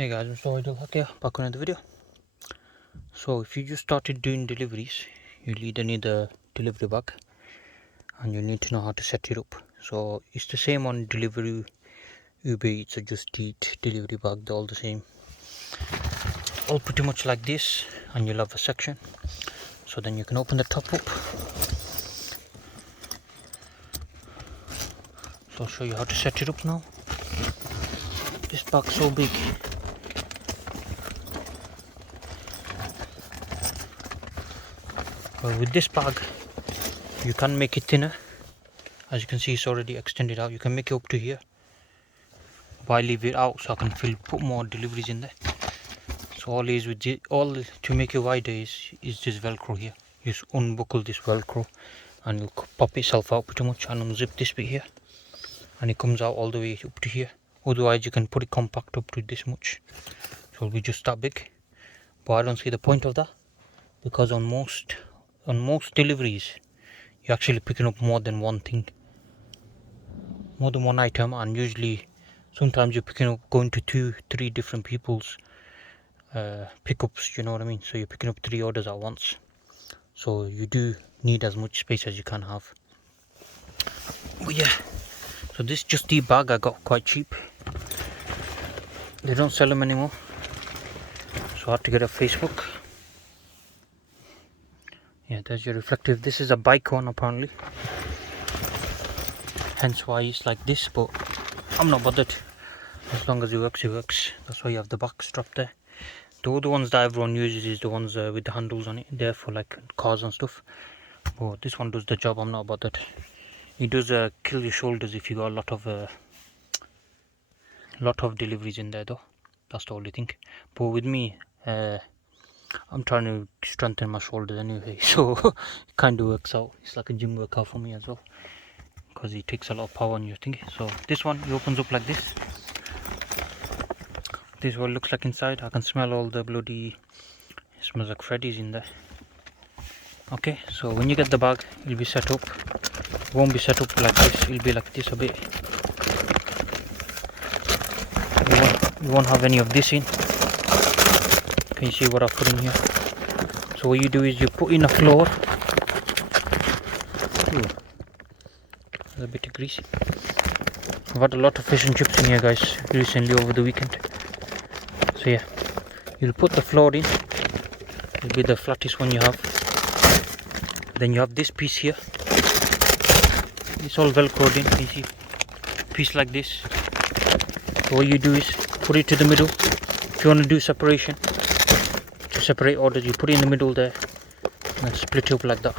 Hey guys, MrWaheedulHaque here, back on another video. So if you just started doing deliveries, you'll either need a delivery bag and you need to know how to set it up. So it's the same on Deliveroo, UberEats or Just Eat delivery bag, they're all the same. All pretty much like this, and you'll have a section. So then you can open the top up. So I'll show you how to set it up now. This bag's so big. Well, with this bag you can make it thinner. As you can see, it's already extended out. You can make it up to here, but I leave it out so I can put more deliveries in there. So all is with all to make it wider is this velcro here. You just unbuckle this velcro and it'll pop itself out pretty much, and unzip this bit here and it comes out all the way up to here. Otherwise you can put it compact up to this much, so it'll be just that big. But I don't see the point of that, because on most deliveries you're actually picking up more than one thing, more than one item, and usually sometimes you're picking up, going to 2-3 different people's pickups, you know what I mean? So you're picking up 3 orders at once, so you do need as much space as you can have. But yeah, so this Just the bag I got quite cheap. They don't sell them anymore, so I had to get a Facebook. Yeah, there's your reflective. This is a bike one apparently, hence why it's like this, but I'm not bothered. As long as it works, it works. That's why you have the back strap there. The other ones that everyone uses is the ones with the handles on it. They're for like cars and stuff, but this one does the job. I'm not bothered. It does kill your shoulders if you got a lot of deliveries in there though. That's the only thing. But with me, I'm trying to strengthen my shoulders anyway, so it kind of works out. It's like a gym workout for me as well, because it takes a lot of power on your thing. So this one, it opens up like this. This is what it looks like inside. I can smell all the bloody, it smells like Freddy's in there. Okay, so when you get the bag, it'll be set up. It won't be set up like this, it'll be like this a bit. You won't have any of this in. Can you see what I put in here? So what you do is you put in a floor. Ooh, a bit greasy. I've had a lot of fish and chips in here, guys, recently over the weekend. So yeah, you'll put the floor in. It'll be the flattest one you have. Then you have this piece here. It's all velcroed in. You see, piece like this. So what you do is put it to the middle. If you want to do separation, to separate orders, you put it in the middle there and split it up like that.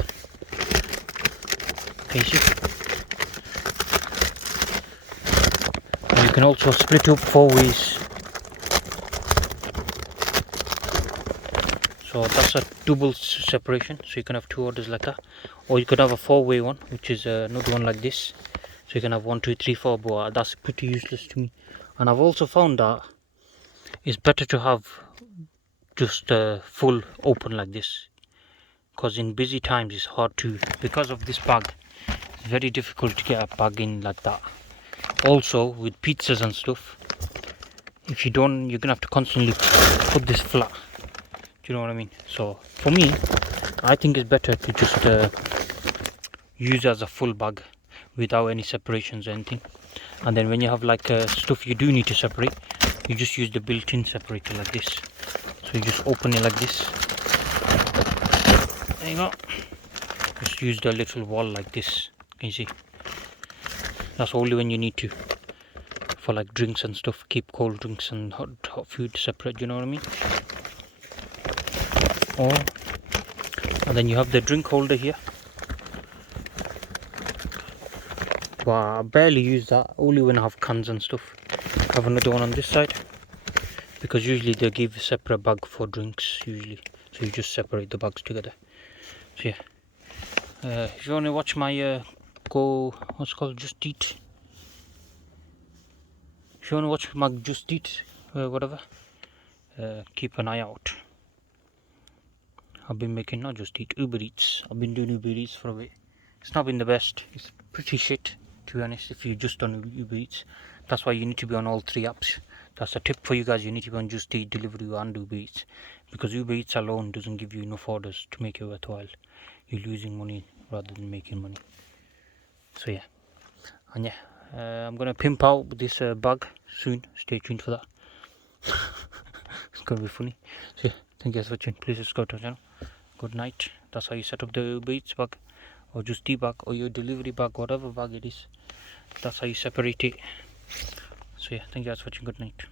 Okay, see? And you can also split it up 4 ways. So that's a double separation, so you can have 2 orders like that, or you could have a 4-way one, which is another one like this. So you can have 1, 2, 3, 4, but that's pretty useless to me. And I've also found that it's better to have just full open like this, because in busy times it's hard to, because of this bag, it's very difficult to get a bag in like that. Also with pizzas and stuff, if you don't, you're gonna have to constantly put this flat. Do you know what I mean? So for me, I think it's better to just use it as a full bag without any separations or anything. And then when you have like stuff you do need to separate, you just use the built-in separator like this. So you just open it like this. There you go. Just use the little wall like this. Can you see? That's only when you need to. For like drinks and stuff, keep cold drinks and hot food separate. You know what I mean? And then you have the drink holder here. But I barely use that, only when I have cans and stuff. I have another one on this side, because usually they give a separate bag for drinks usually, so you just separate the bags together. So yeah, if you want to watch my what's it called, Just Eat, if you want to watch my Just Eat whatever, keep an eye out. I've been making not Just Eat, UberEats. I've been doing UberEats for a bit. It's not been the best, it's pretty shit to be honest if you just on UberEats. That's why you need to be on all 3 apps. That's a tip for you guys. You need to go and just the Deliveroo and UberEats, because UberEats alone doesn't give you enough orders to make it worthwhile. You're losing money rather than making money. So yeah, and yeah, I'm gonna pimp out this bag soon. Stay tuned for that. It's gonna be funny. So yeah, thank you guys for watching. Please subscribe to our channel. Good night. That's how you set up the UberEats bag, or just the bag, or your delivery bag, whatever bag it is. That's how you separate it. So yeah, thank you guys for watching. Good night.